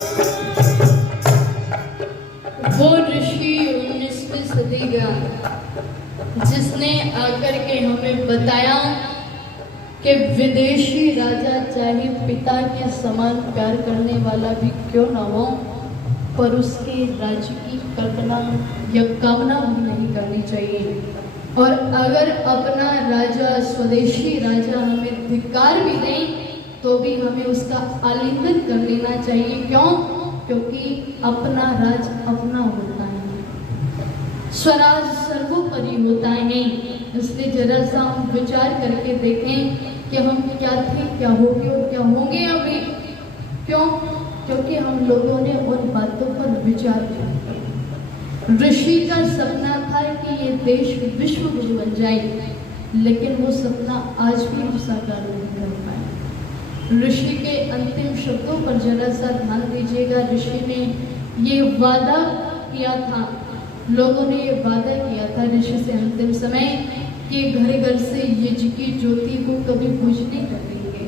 वो ऋषि 19वीं सदी का जिसने आकर के हमें बताया कि विदेशी राजा चाहे पिता के समान प्यार करने वाला भी क्यों ना हो, पर उसके राज्य की कल्पना या कामना भी नहीं करनी चाहिए। और अगर अपना राजा, स्वदेशी राजा हमें धिक्कार भी दे तो भी हमें उसका आलिंगन कर लेना चाहिए। क्यों? क्योंकि अपना राज अपना होता है, स्वराज सर्वोपरि होता है। इसलिए जरा सा हम विचार करके देखें कि हम क्या थे, क्या हो गए और क्या होंगे अभी। क्यों? क्योंकि हम लोगों ने उन बातों पर विचार किया। ऋषि का सपना था कि ये देश विश्व गुरु बन जाए, लेकिन वो सपना आज भी हम साकार नहीं कर पाए। ऋषि के अंतिम शब्दों पर जरा सा ध्यान दीजिएगा। ऋषि ने ये वादा किया था, लोगों ने ये वादा किया था ऋषि से अंतिम समय कि घर घर से यज्ञ की ज्योति को कभी बुझ नहीं करेंगे,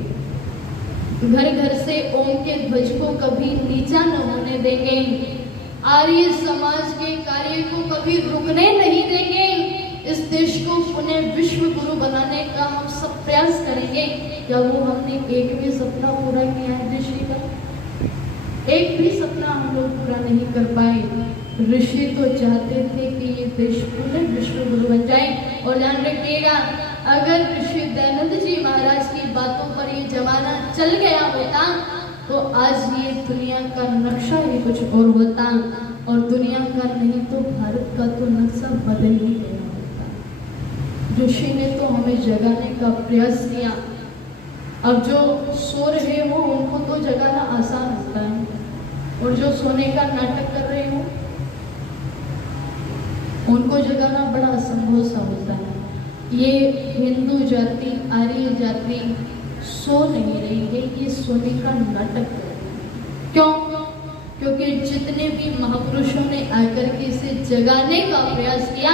घर घर से ओम के ध्वज को कभी नीचा न होने देंगे, आर्य समाज के कार्य को कभी रुकने नहीं देंगे। इस देश को पुनः विश्व गुरु बनाने का हम सब प्रयास करेंगे। क्या वो हमने एक भी सपना पूरा किया है ऋषि का? एक भी सपना हम लोग पूरा नहीं कर पाए। ऋषि तो चाहते थे कि ये देश पुनः विश्व गुरु बन जाए। और ध्यान रखिएगा, अगर ऋषि दयानंद जी महाराज की बातों पर ये जमाना चल गया होता तो आज ये दुनिया का नक्शा ही कुछ और होता, और दुनिया का नहीं तो भारत का तो नक्शा बदल ही गया होता। ऋषि ने तो हमें जगाने का प्रयास किया। अब जो सो रहे हो उनको तो जगाना आसान होता है, और जो सोने का नाटक कर रहे हो उनको जगाना बड़ा असंभव सा होता है। ये हिंदू जाति, आर्य जाति सो नहीं रही है, ये सोने का नाटक है। क्यों? क्योंकि जितने भी महापुरुषों ने आकर के इसे जगाने का प्रयास किया,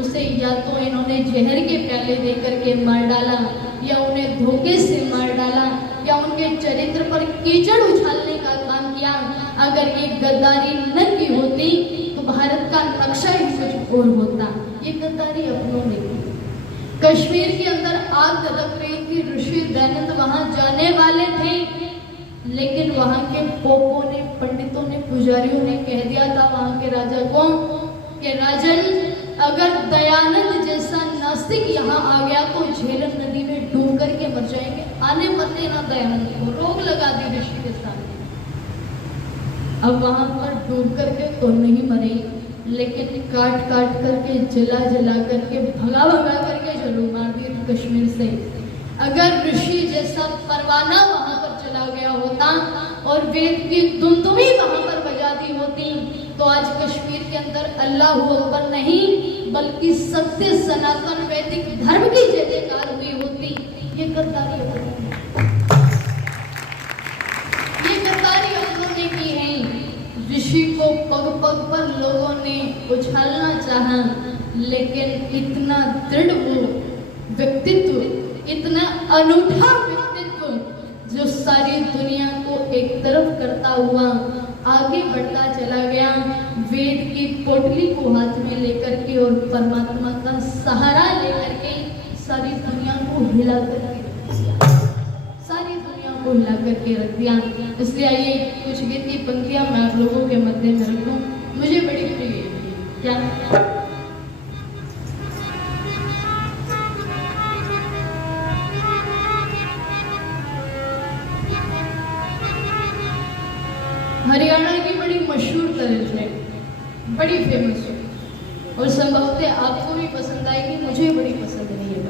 उसे या तो इन्होंने जहर के प्याले देकर के मार डाला, या उन्हें धोखे से मार डाला, या उनके चरित्र पर कीचड़ उछालने का काम किया। अगर ये गद्दारी न की होती तो भारत का नक्शा ही कुछ और होता। ये गद्दारी अपनों ने की। कश्मीर के अंदर आग धधक रही थी, ऋषि दयानंद वहां जाने वाले थे, लेकिन वहां के पोपों ने, पंडितों ने, पुजारियों ने कह दिया था वहां के राजा को कि राजन, अगर दयानंद जैसा नास्तिक यहाँ आ गया तो झेलम नदी में डूब करके मर जाएंगे, आने मत देना दयानंद को। रोक लगा दी ऋषि के सामने। अब वहां पर डूब करके तो नहीं मरे, लेकिन काट काट करके, जला जला करके, भगा भगा करके जरूर मार दिए कश्मीर से। अगर ऋषि जैसा परवाना वहां पर चला गया होता और वेद की दुमदुमी वहां पर बजा दी होती तो आज कश्मीर के अंदर अल्लाह अकबर नहीं बल्कि सत्य सनातन वैदिक धर्म की जय जयकार हुई होती। ये गद्दारी उन्होंने की है। ऋषि को पग पग पर लोगों ने उछालना चाहा, लेकिन इतना दृढ़ वो व्यक्तित्व, इतना अनूठा व्यक्तित्व जो सारी दुनिया को एक तरफ करता हुआ आगे बढ़ता चला गया, वेद की पोटली को हाथ में लेकर के और परमात्मा का सहारा लेकर के सारी दुनिया को हिला करके रख दिया। इसलिए आइए कुछ गीत की पंक्तियां मैं आप लोगों के मध्य में रखूं, मुझे बड़ी प्रिय है। क्या हरियाणा की बड़ी मशहूर तर्ज है, बड़ी फेमस है, और संभवतः आपको भी पसंद आएगी, मुझे बड़ी पसंद नहीं है।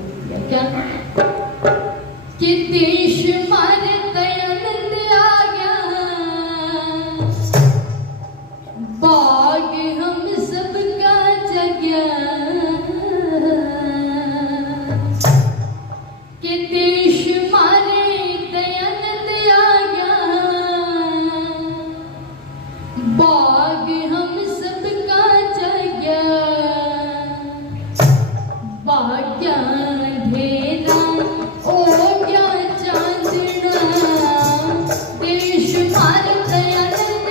क्या कि देश मारे दयानंद आ गया, बाग हम सबका जगया, कि देश मारे दयानंद आ गया, बाग हम सबका जगया, भाग्या अंधेरा ओ क्या चांदना, देश मार दयानंद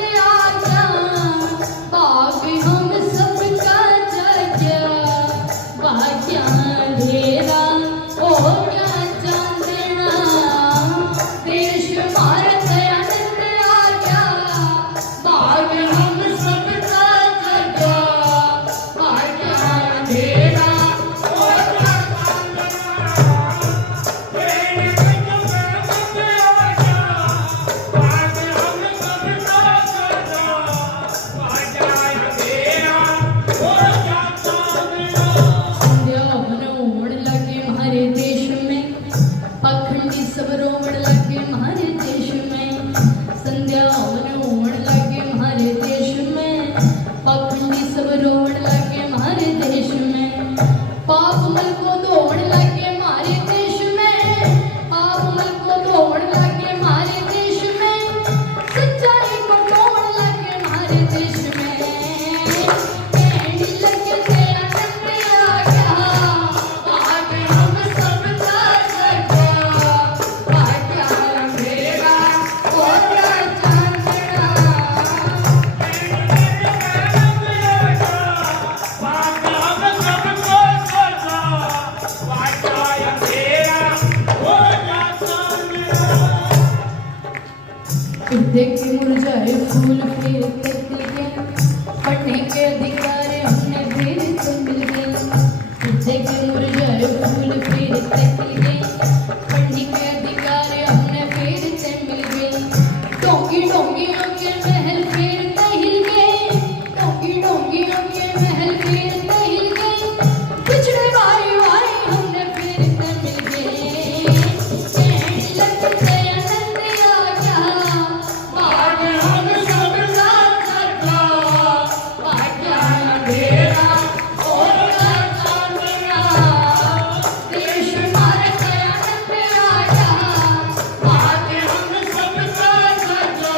मुरझाए फूल फिर खिल गए, पढ़ने के अधिकार हमने फिर से मिल गए। देखे मुरझाए फूल फिर खिल गए, पढ़ने के अधिकार हमने फिर से मिल गए। डोंगी डोंगियों के महल फिर हिल गए, डोंगी डोंगियों के महल फिर हिल गए। पिछड़े भाई भाई हमने फिर से मिल गए। कहने लगते आनंद आजा, आज हम सब साथ था। आजा अंधेरा होगा चांदना, देश हमारा आनंद आजा, आज हम सब साथ था।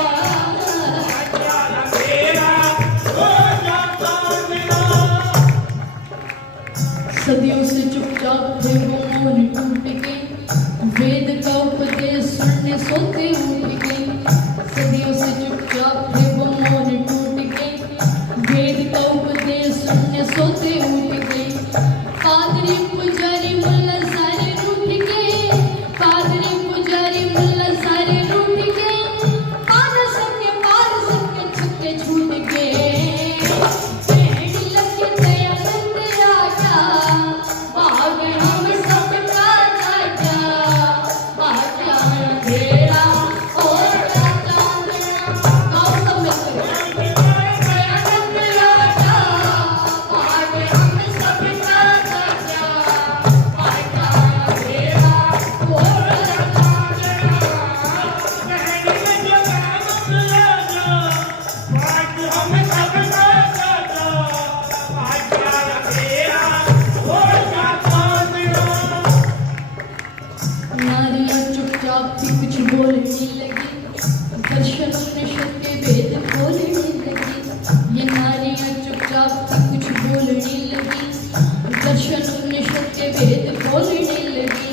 सदियों से चुपचाप थे वो मौन टूट के, वेद का उपदेश सुनने सोते उठ के। सदियों से चुपचाप थे वो मौन टूट के, वेद का उपदेश सुनने सोते उठ के। पादरी पुजारी मुल्ला सारे रूठ के, पादरी पुजारी मुल्ला सारे रूठ के। पार सबके छक्के छूट के। कहने लगे दयानंद आजा, भाग हम सबका राजा, आजा अंधेरा होगा चांदना। गाओ सब मिलकर। दयानंद आजा, भाग हम सबका राजा, आजा अंधेरा होगा चांदना। नारियां चुपचाप थी कुछ बोलने लगी, दर्शनों ने के भेद खोलने लगी। ये नारियां चुपचाप थी कुछ बोलने लगी, दर्शनों ने के भेद खोलने लगी।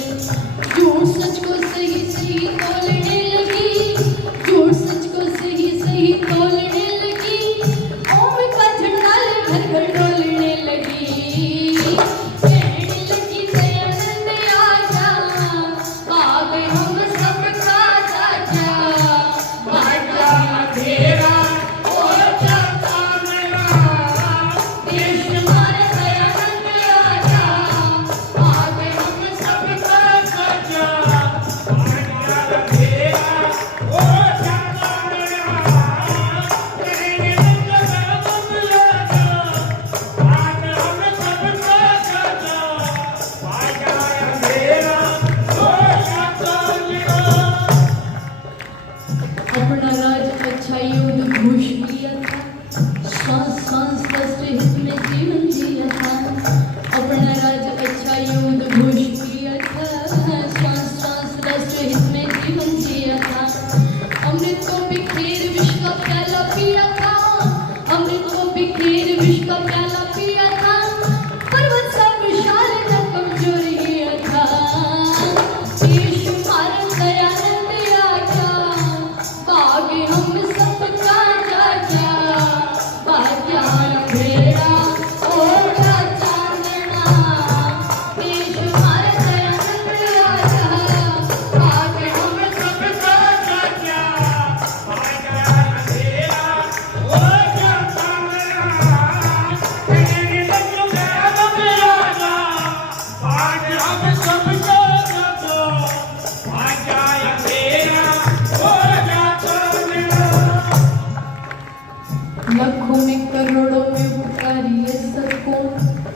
झूठ सच को सही सही तोलने लगी, झूठ सच को सही सही तोलने लगी। ओम का झंडा ले घर घर डोलने लगी। कहने लगी दयानंद आजा, भाग हम सबका राजा, आजा अंधेरा होगा चांदना। देश हमारा दयानंद आजा, भाग हम सबका राजा, आजा अंधेरा होगा चांदना। कहने लगे अपना राज अच्छा युद्ध घोष किया था, श्वास श्वास राष्ट्र हित में जीवन जिया था। अपना राज अच्छा युद्ध घोष किया था, श्वास श्वास राष्ट्र हित में जीवन जिया था। अमृत को बिखेर विष का प्याला पिया था, अमृत को बिखेर विष का प्याला पिया था। पर्वत सा विशाल न कमजोर हिया था। देश हमारा दयानंद आजा, भाग हम सबका राजा, आजा अंधेरा होगा चांदना। देश हमारा दयानंद आजा, भाग हम सबका राजा, आजा अंधेरा होगा चांदना। कहने लगे दयानंद आजा, भाग हम सबका राजा, आजा अंधेरा होगा चांदना। लाखों में करोड़ों में पुकारिए सबको,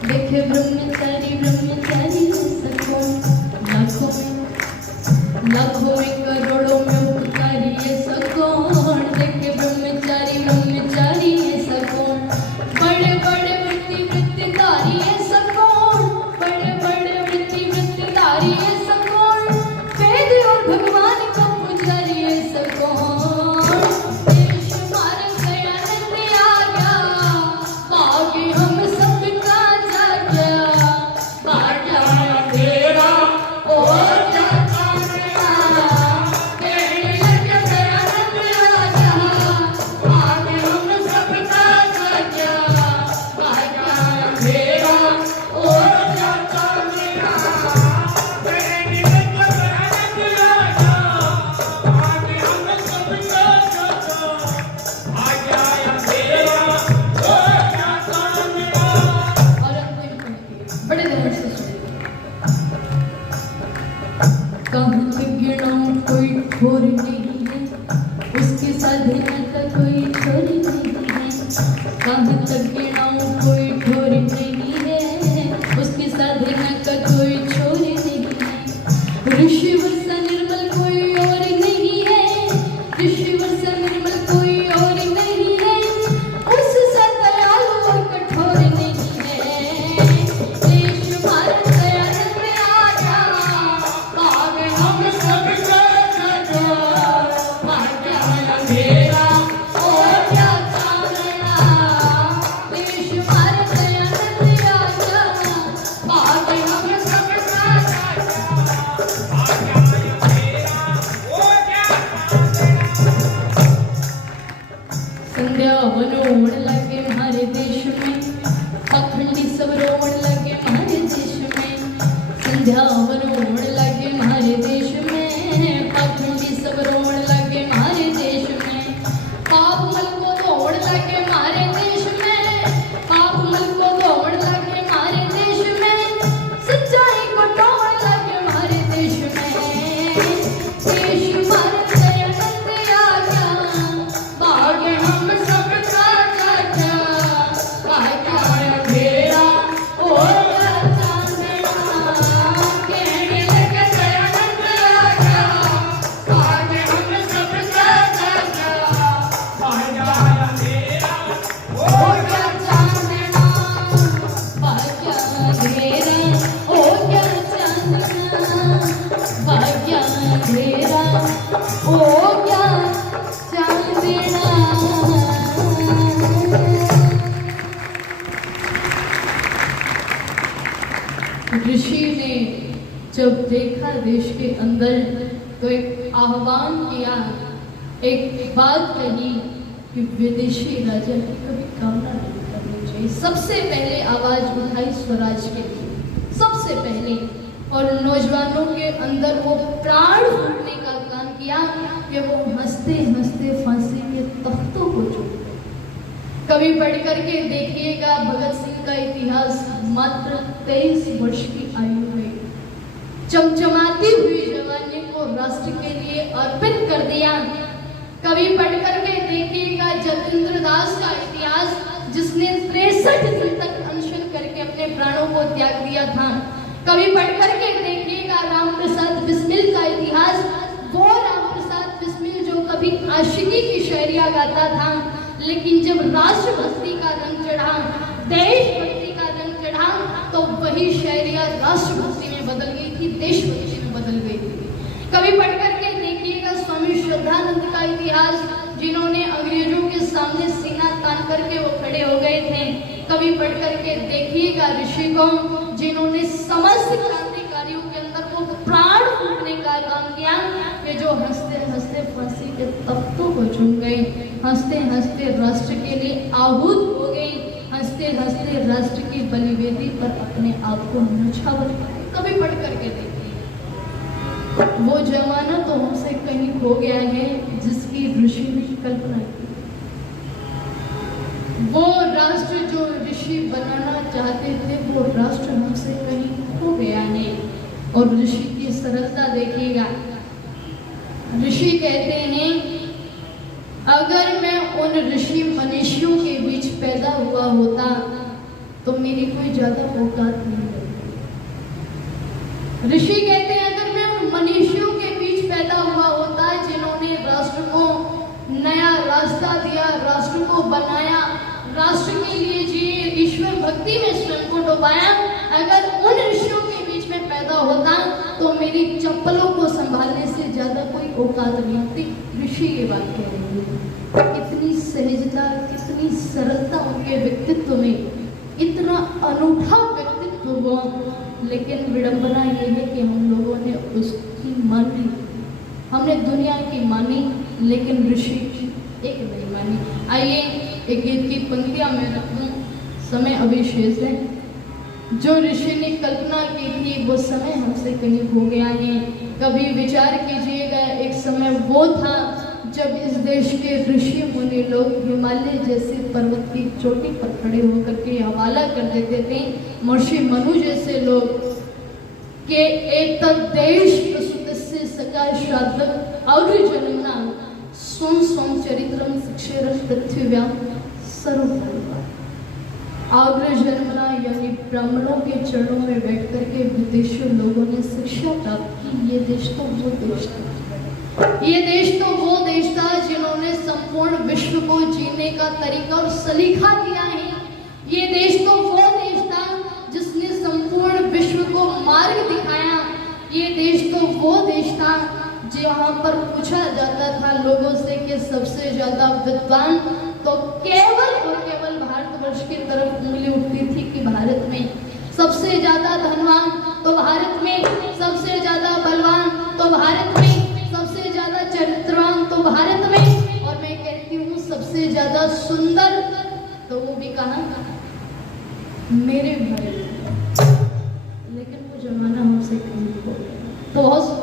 देखे ब्रह्मचारी ब्रह्मचारी है सबको। लाखों में करोड़ों में पुकारिए सबको, देखे ब्रह्मचारी ब्रह्मचारी है सबको। बड़े बड़े वृत्ति वृत्तिधारी है सबको, बड़े बड़े वृत्ति वृत्तिधारी है सबको। वेद और भगवान का पुजारी है सबको। देश हमारा दयानंद आजा, भाग हम सबका राजा, कहाँ तक गिनाऊं कोई ठोर नहीं है, उसकी साधना का कोई छोर नहीं है। ऋषि वर्षा निर्मल कोई और नहीं है, ऋषि वर्षा निर्मल कोई और नहीं है, उससे दयालु और कठोर नहीं है। देश भारत दयानंद आजा, भाग हम सबका राजा, भाग्य अंधेरा और क्या चांदना। देश भारत दयानंद आजा, भाग हम सबका राजा, संध्या वनोण लगे हमारे देश में, पखंडी सब रोण लगे हमारे देश में। संध्या वनोण लगे हमारे देश में, पखंडी सब रोण लगे हमारे देश में। पाप मल को दौड़ लगे हमारे देश में, पाप मल को दौड़ लगे हमारे देश में, सच्चाई को टोड़ लगे हमारे देश में। देश भारत दयानंद आजा, भाग्य हम सबका राजा, भाग्य अंधेरा और क्या चांदना। कहने लगे दयानंद आजा, भाग्य हम सबका राजा, भाग्य अंधेरा और क्या चांदना। भाग्य अंधेरा और क्या चांदना, भाग्य अंधेरा और क्या चांदना। ऋषि ने जब देखा देश के अंदर तो एक आह्वान किया, एक बात कही कि विदेशी राजा की कभी कामना नहीं करनी चाहिए। सबसे पहले आवाज उठाई स्वराज के लिए, सबसे पहले, और नौजवानों के अंदर वो प्राण फूटने का काम किया कि वो हंसते हंसते फांसी के तख्तों को चूम गए। कभी पढ़ करके देखिएगा भगत सिंह का इतिहास, मात्र 23 वर्ष की आयु में चमचमाती हुई जवानी को राष्ट्र के लिए अर्पित कर दिया। कभी पढ़ करके देखिएगा जतेंद्र दास का इतिहास, जिसने 63 दिन तक अनशन करके अपने प्राणों को त्याग दिया था। कभी पढ़ करके देखिएगा राम प्रसाद बिस्मिल का इतिहास, वो राम प्रसाद बिस्मिल जो कभी आशिकी की शायरिया गाता था, लेकिन जब राष्ट्रभक्ति का रंग चढ़ा, देशभक्ति का रंग चढ़ा, तो वही शायरिया राष्ट्रभक्ति में बदल गई थी, देशभक्ति में बदल गई थी। कभी पढ़ करके देखिएगा स्वामी श्रद्धानंद का इतिहास, जिन्होंने अंग्रेजों के सामने सीना तान करके वो खड़े हो गए थे। कभी पढ़ करके देखिएगा ऋषि को, जिन्होंने समस्त क्रांतिकारियों के अंदर वो प्राण फूटने का काम किया कि जो हंसते हंसते फांसी के तख्तों को चूम गए, हंसते हंसते राष्ट्र के लिए आहूत हो गए, हंसते हंसते राष्ट्र की बलिवेदी पर अपने आप को न्यौछावर किया। कभी पढ़ करके देखिए, वो जमाना तो हमसे कहीं खो गया है जिसकी ऋषि ने कल्पना की। वो राष्ट्र जो ऋषि बनाना चाहते थे, वो राष्ट्र हमसे कहीं खो गया है। और ऋषि की सरलता देखिएगा, ऋषि कहते हैं अगर मैं उन ऋषि मनुष्यों के बीच पैदा हुआ होता तो मेरी कोई ज्यादा औकात नहीं होती। ऋषि कहते हैं अगर मैं उन मनुष्यों के बीच पैदा हुआ होता जिन्होंने राष्ट्र को नया रास्ता दिया, राष्ट्र को बनाया, राष्ट्र के लिए जिए, ईश्वर भक्ति में स्वयं को डुबाया, अगर उन ऋषियों के बीच में पैदा होता तो मेरी चप्पलों को संभालने से ज्यादा कोई औकात नहीं होती। ऋषि ये बात कह रहे हैं। इतनी सहजता, कितनी सरलता उनके व्यक्तित्व में, इतना अनूठा व्यक्तित्व हुआ, लेकिन विडंबना ये है कि हम लोगों ने उसकी मानी, हमने दुनिया की मानी, लेकिन ऋषि एक नहीं मानी। आइए एक गीत की पंक्तियां मैं रखूं, समय अभी शेष है। जो ऋषि ने कल्पना की थी वो समय हमसे कहीं हो गया है। कभी विचार कीजिएगा, एक समय वो था जब इस देश के ऋषि मुनि लोग हिमालय जैसे पर्वत की चोटी पर खड़े होकर के हवाला कर देते थे, महर्षि मनु जैसे लोग के एक देश प्रसुतस्य सका श्राद्ध और जन्मना स्वं स्वं चरित्रम शिक्षेरं पृथ्व्यां सर्वधर्म आग्रह जन्मना यानी ब्राह्मणों के चरणों में बैठ करके विदेशी लोगों ने शिक्षा प्राप्त की। ये देश तो वो देश था, ये देश तो वो देश था जिन्होंने संपूर्ण विश्व को जीने का तरीका और सलीका दिया है। ये देश तो वो देश था जिसने संपूर्ण विश्व को मार्ग दिखाया। ये देश तो वो देश था जहाँ पर पूछा जाता था लोगों से कि सबसे ज्यादा विद्वान तो केवल और केवल भारतवर्ष की तरफ उंगली उठती थी कि भारत में सबसे ज्यादा धनवान तो भारत में, सबसे ज्यादा बलवान तो भारत में, सबसे ज्यादा चरित्रवान तो भारत में, और मैं कहती हूँ सबसे ज्यादा सुंदर तो वो भी कहाँ, मेरे भारत में। लेकिन वो जमाना हमसे कहीं हो गया। तो बहुत